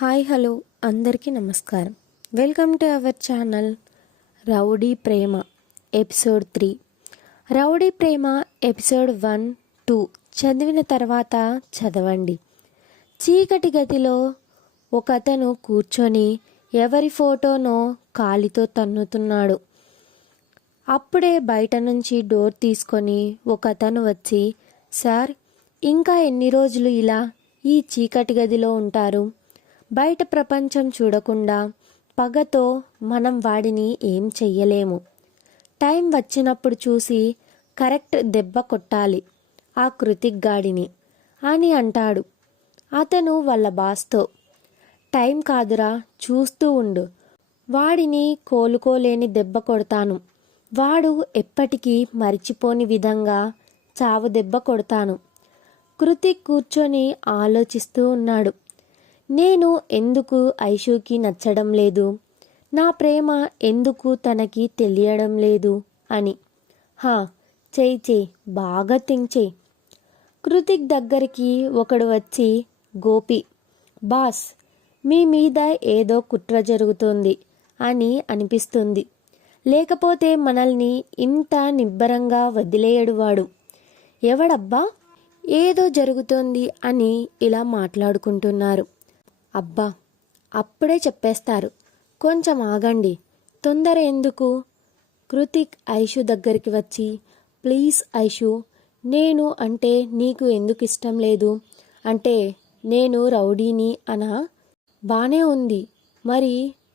Hi hello అందరికీ నమస్కారం. Welcome to our channel rowdy Prema episode 3. Rowdy Prema episode 1-2 చదివిన తర్వాత చదవండి. చీకటి గదిలో ఒకతను కూర్చొని ఎవరి ఫోటోనో కాలితో తన్నుతున్నాడు. అప్పుడే బయట నుంచి డోర్ తీసుకొని ఒకతను వచ్చి, సార్, ఇంకా ఎన్ని రోజులు ఇలా ఈ చీకటి గదిలో ఉంటారు? బయట ప్రపంచం చూడకుండా పగతో మనం వాడిని ఏం చెయ్యలేము. టైం వచ్చినప్పుడు చూసి కరెక్ట్ దెబ్బ కొట్టాలి ఆ కృతిక్ గాడిని అని అంటాడు అతను వాళ్ళ బాస్తో. టైం కాదురా, చూస్తూ ఉండు, వాడిని కోలుకోలేని దెబ్బ కొడతాను, వాడు ఎప్పటికీ మరిచిపోని విధంగా చావు దెబ్బ కొడతాను. కృతిక్ కూర్చొని ఆలోచిస్తూ ఉన్నాడు. నేను ఎందుకు ఐషుకి నచ్చడం లేదు, నా ప్రేమ ఎందుకు తనకి తెలియడం లేదు అని. చెయ్యి బాగా థింక్ చెయ్యి. కృతిక్ దగ్గరికి ఒకడు వచ్చి, గోపి, బాస్, మీ మీద ఏదో కుట్ర జరుగుతోంది అని అనిపిస్తుంది, లేకపోతే మనల్ని ఇంత నిబ్బరంగా వదిలేయడు వాడు. ఎవడబ్బా? ఏదో జరుగుతోంది అని ఇలా మాట్లాడుకుంటున్నారు. అబ్బా, అప్పుడే చెప్పేస్తారు, కొంచెం ఆగండి, తొందర ఎందుకు? కృతిక్ ఐషు దగ్గరికి వచ్చి, ప్లీజ్ ఐషు, నేను అంటే నీకు ఎందుకు ఇష్టం లేదు? అంటే నేను రౌడీని అనా? బానే ఉంది, మరి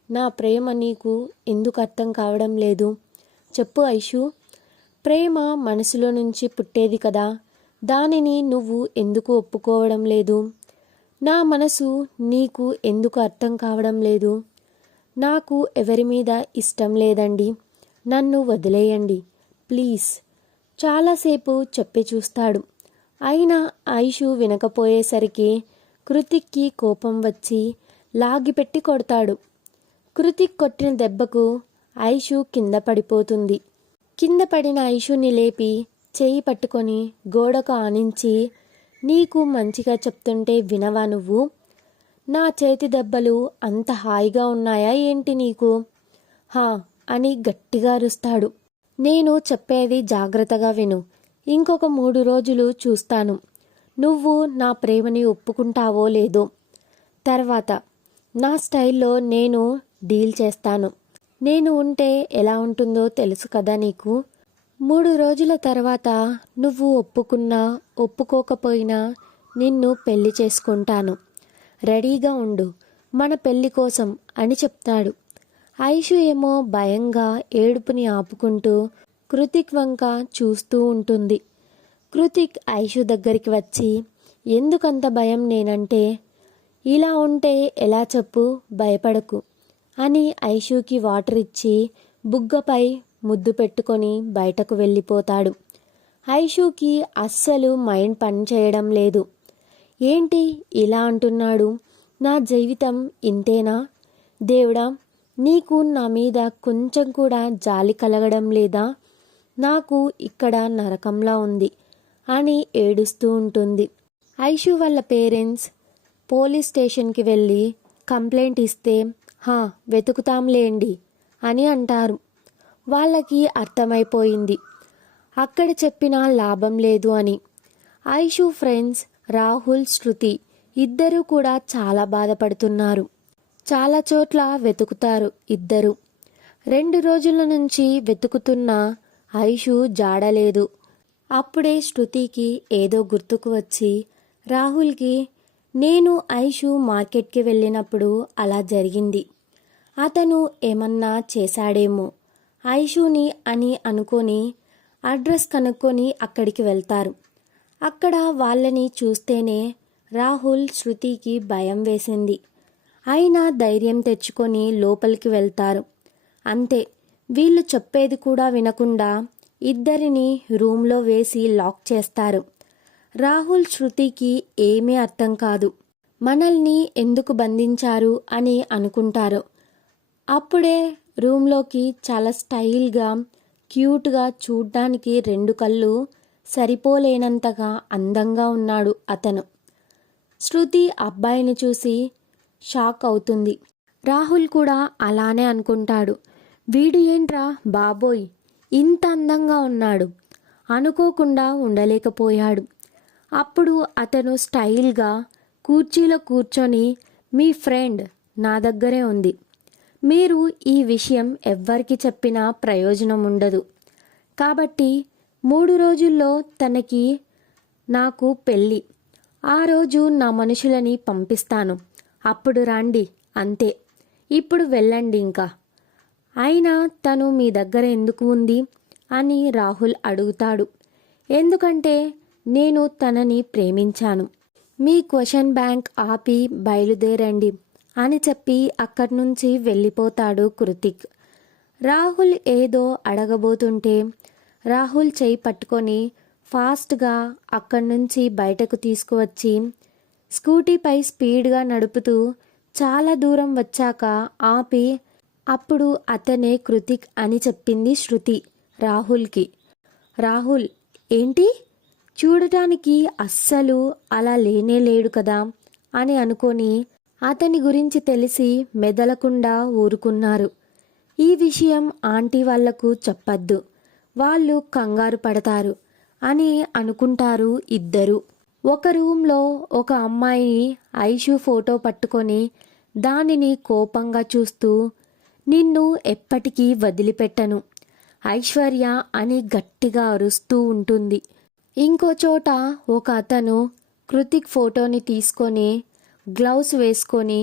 నా ప్రేమ నీకు ఎందుకు అర్థం కావడం లేదు? చెప్పు ఐషు. ప్రేమ మనసులో నుంచి పుట్టేది కదా, దానిని నువ్వు ఎందుకు ఒప్పుకోవడం లేదు? నా మనసు నీకు ఎందుకు అర్థం కావడం లేదు? నాకు ఎవరి మీద ఇష్టం లేదండి, నన్ను వదిలేయండి ప్లీజ్. చాలాసేపు చెప్పి చూస్తాడు. అయినా ఐషు వినకపోయేసరికి కృతిక్కి కోపం వచ్చి లాగిపెట్టి కొడతాడు. కృతిక్ కొట్టిన దెబ్బకు ఐషు కింద పడిపోతుంది. కింద పడిన ఐషుని లేపి చేయి పట్టుకొని గోడకు ఆనించి, నీకు మంచిగా చెప్తుంటే వినవా నువ్వు? నా చేతి దెబ్బలు అంత హాయిగా ఉన్నాయా ఏంటి నీకు? అని గట్టిగా అరుస్తాడు. నేను చెప్పేది జాగ్రత్తగా విను. ఇంకొక 3 రోజులు చూస్తాను, నువ్వు నా ప్రేమని ఒప్పుకుంటావో లేదో. తర్వాత నా స్టైల్లో నేను డీల్ చేస్తాను. నేను ఉంటే ఎలా ఉంటుందో తెలుసు కదా నీకు. 3 రోజుల తర్వాత నువ్వు ఒప్పుకున్నా ఒప్పుకోకపోయినా నిన్ను పెళ్లి చేసుకుంటాను, రెడీగా ఉండు మన పెళ్లి కోసం అని చెప్తాడు. ఐషు ఏమో భయంగా ఏడుపుని ఆపుకుంటూ కృతిక్ వంక చూస్తూ ఉంటుంది. కృతిక్ ఐషు దగ్గరికి వచ్చి, ఎందుకంత భయం నేనంటే? ఇలా ఉంటే ఎలా చెప్పు, భయపడకు అని ఐషుకి వాటర్ ఇచ్చి బుగ్గపై ముద్దు పెట్టుకొని బయటకు వెళ్ళిపోతాడు. ఐషుకి అస్సలు మైండ్ పనిచేయడం లేదు. ఏంటి ఇలా అంటున్నాడు? నా జీవితం ఇంతేనా? దేవుడా, నీకు నా మీద కొంచెం కూడా జాలి కలగడం లేదా? నాకు ఇక్కడ నరకంలా ఉంది అని ఏడుస్తూ ఉంటుంది. ఐషు వాళ్ళ పేరెంట్స్ పోలీస్ స్టేషన్కి వెళ్ళి కంప్లైంట్ ఇస్తే, వెతుకుతాంలేండి అని అంటారు. వాళ్ళకి అర్థమైపోయింది అక్కడ చెప్పినా లాభం లేదు అని. ఐషు ఫ్రెండ్స్ రాహుల్, శృతి ఇద్దరూ కూడా చాలా బాధపడుతున్నారు. చాలా చోట్ల వెతుకుతారు ఇద్దరు. 2 రోజుల నుంచి వెతుకుతున్నా ఐషు జాడలేదు. అప్పుడే శృతికి ఏదో గుర్తుకు వచ్చి రాహుల్కి, నేను ఐషు మార్కెట్కి వెళ్ళినప్పుడు అలా జరిగింది, అతను ఏమన్నా చేశాడేమో ఐషుని అని అనుకొని అడ్రస్ కనుక్కొని అక్కడికి వెళ్తారు. అక్కడ వాళ్ళని చూస్తేనే రాహుల్, శృతికి భయం వేసింది. అయినా ధైర్యం తెచ్చుకొని లోపలికి వెళ్తారు. అంతే, వీళ్ళు చెప్పేది కూడా వినకుండా ఇద్దరిని రూమ్లో వేసి లాక్ చేస్తారు. రాహుల్, శృతికి ఏమీ అర్థం కాదు. మనల్ని ఎందుకు బంధించారు అని అనుకుంటారు. అప్పుడే రూమ్లోకి చాలా స్టైల్గా, క్యూట్గా, చూడ్డానికి 2 కళ్ళు సరిపోలేనంతగా అందంగా ఉన్నాడు అతను. శృతి అబ్బాయిని చూసి, షాక్ అవుతుంది. రాహుల్ కూడా అలానే అనుకుంటాడు. వీడు ఏంట్రా బాబోయ్ ఇంత అందంగా ఉన్నాడు, అనుకోకుండా ఉండలేకపోయాడు. అప్పుడు అతను స్టైల్గా కుర్చీలో కూర్చొని, మీ ఫ్రెండ్ నా దగ్గరే ఉంది, మీరు ఈ విషయం ఎవ్వరికి చెప్పినా ప్రయోజనం ఉండదు, కాబట్టి 3 రోజుల్లో తనకి నాకు పెళ్ళి, ఆ రోజు నా మనుషులని పంపిస్తాను, అప్పుడు రండి, అంతే, ఇప్పుడు వెళ్ళండి ఇంకా. అయినా తను మీ దగ్గర ఎందుకు ఉంది అని రాహుల్ అడుగుతాడు. ఎందుకంటే నేను తనని ప్రేమించాను, మీ క్వశ్చన్ బ్యాంక్ ఆపి బయలుదేరండి అని చెప్పి అక్కడి నుంచి వెళ్ళిపోతాడు కృతిక్. రాహుల్ ఏదో అడగబోతుంటే రాహుల్ చేయి పట్టుకొని ఫాస్ట్గా అక్కడి నుంచి బయటకు తీసుకువచ్చి స్కూటీపై స్పీడ్గా నడుపుతూ చాలా దూరం వచ్చాక ఆపి, అప్పుడు అతనే కృతిక్ అని చెప్పింది శృతి రాహుల్కి. రాహుల్ ఏంటి, చూడటానికి అస్సలు అలా లేనే లేడు కదా అని అనుకొని అతని గురించి తెలిసి మెదలకుండా ఊరుకున్నారు. ఈ విషయం ఆంటీ వాళ్లకు చెప్పద్దు, వాళ్ళు కంగారు పడతారు అని అనుకుంటారు ఇద్దరు. ఒక రూమ్లో ఒక అమ్మాయిని ఐషు ఫోటో పట్టుకొని దానిని కోపంగా చూస్తూ, నిన్ను ఎప్పటికీ వదిలిపెట్టను ఐశ్వర్య అని గట్టిగా అరుస్తూ ఉంటుంది. ఇంకో చోట ఒక అతను కృతిక్ ఫోటోని తీసుకొని గ్లౌస్ వేసుకొని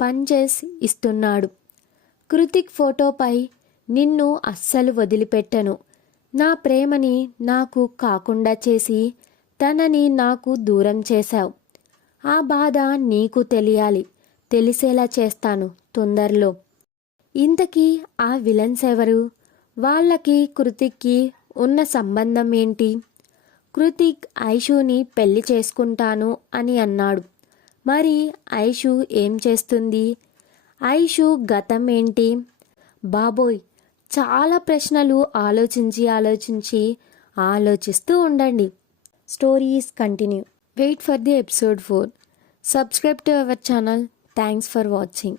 పంచెస్ ఇస్తున్నాడు. కృతిక్ ఫోటోపై, నిన్ను అస్సలు వదిలిపెట్టను, నా ప్రేమని నాకు కాకుండా చేసి తనని నాకు దూరం చేశావు, ఆ బాధ నీకు తెలియాలి, తెలిసేలా చేస్తాను తొందరలో. ఇంతకీ ఆ విలన్స్ ఎవరు, వాళ్ళకి కృతిక్కి ఉన్న సంబంధం ఏంటి? కృతిక్ ఐషుని పెళ్లి చేసుకుంటాను అని అన్నాడు, మరి ఐషు ఏం చేస్తుంది? ఐషు గతం ఏంటి? బాబోయ్, చాలా ప్రశ్నలు ఆలోచిస్తూ ఉండండి. Stories continue. Wait for the episode 4. Subscribe to our channel. Thanks for watching.